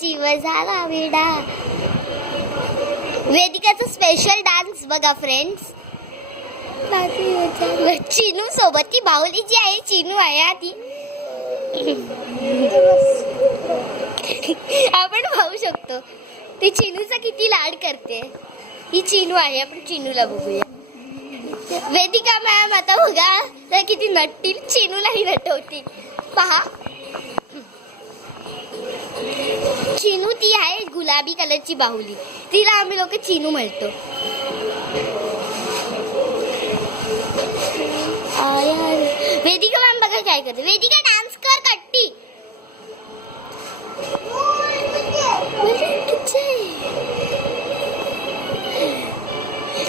जीव झाला वेडा. वेदिकाचा स्पेशल डान्स बघा फ्रेंड्स. चिनू सोबत ती बाहुली जी आहे चिनू आहे ती आपण पाहू शकतो ती चिनूचा किती लाड करते. ही चिनू आहे. आपण चिनूला बघूया. वेदिका मॅम आता बघा तर किती नटतील. चिनूलाही नटवतील पहा. चिनू ती आहे गुलाबी कलरची बाहुली. तिला आम्ही लोक चिनू म्हणतो. वेदिका मॅम बघा काय करते. वेदिका डान्स कर कट्टी.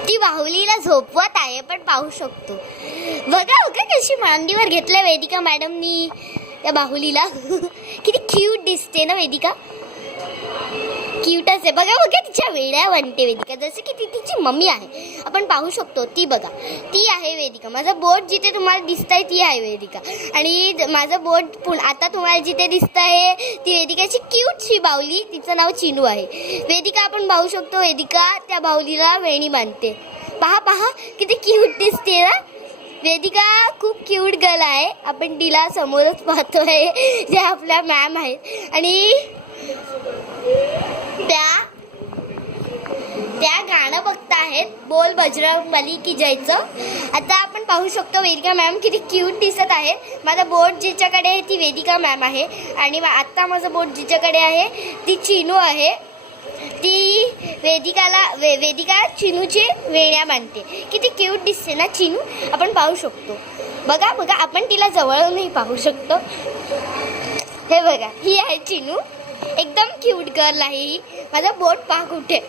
ती बाहुलीला झोपवत आहे पण पाहू शकतो. बघा बघा कशी मांडीवर घेतलं वेदिका मॅडमनी त्या बाहुलीला. किती क्यूट दिसते ना वेदिका. क्यूटच आहे. बघा बघा तिच्या वेड्या बनते वेदिका जसं की ती तिची मम्मी आहे. आपण पाहू शकतो. ती बघा ती आहे वेदिका. माझं बोट जिथे तुम्हाला दिसतंय ती आहे वेदिका. आणि माझं बोट आता तुम्हाला जिथे दिसतंय ती वेदिकाची क्यूटशी बाहुली. तिचं नाव चिनू आहे. वेदिका आपण पाहू शकतो. वेदिका त्या बाहुलीला वेणी बांधते. पहा पहा किती क्यूट दिसते ना. वेदिका खूप क्यूट गर्ल आहे. आपण तिला समोरच पाहतोय जे आपल्या मॅम आहेत. आणि त्या गाणं बघता आहेत बोल बजरंगबली की जयचं. आता आपण पाहू शकतो वेदिका मॅम किती क्यूट दिसत आहे. माझं बोट जिच्याकडे आहे ती वेदिका मॅम आहे. आणि आता माझं बोट जिच्याकडे आहे ती चिनू आहे. ती वेदिका चिनूची वेण्या बांधते. किती क्यूट दिसते ना चिनू. आपण पाहू शकतो. बघा बघा आपण तिला जवळूनही पाहू शकतो. हे बघा ही आहे चिनू. एकदम क्यूट गर्ल आहे ही. माझा बोट पहा कुठे.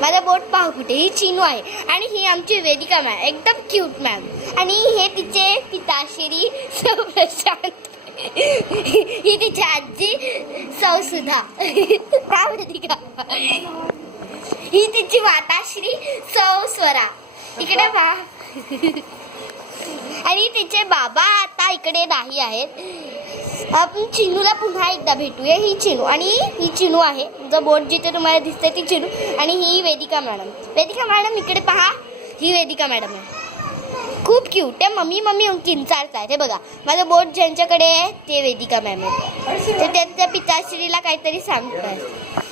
माझा बोट पहा कुठे. ही चिनू आहे. आणि ही आमची वेदिका मॅम एकदम क्यूट मॅम. आणि हे तिचे पिताश्री सौ प्रशांत. ही तिची आजी सौ सुधा. वेदिका ही तिची माताश्री सौ स्वरा. इकडे पहा. आणि तिचे बाबा आता इकडे नाही आहेत. आपण चिनूला पुन्हा एकदा भेटूया. ही चिनू आणि ही चिनू आहे. तुझं बोट जिथे तुम्हाला दिसते ती चिनू. आणि ही वेदिका मॅडम. वेदिका मॅडम इकडे पहा. ही वेदिका मॅडम आहे. खूप क्यूट. त्या मम्मी मम्मी किंचाळत आहेत. हे बघा माझं बोट ज्यांच्याकडे आहे ते वेदिका मॅम आहे. तर त्या पिताश्रीला काहीतरी सांगतात.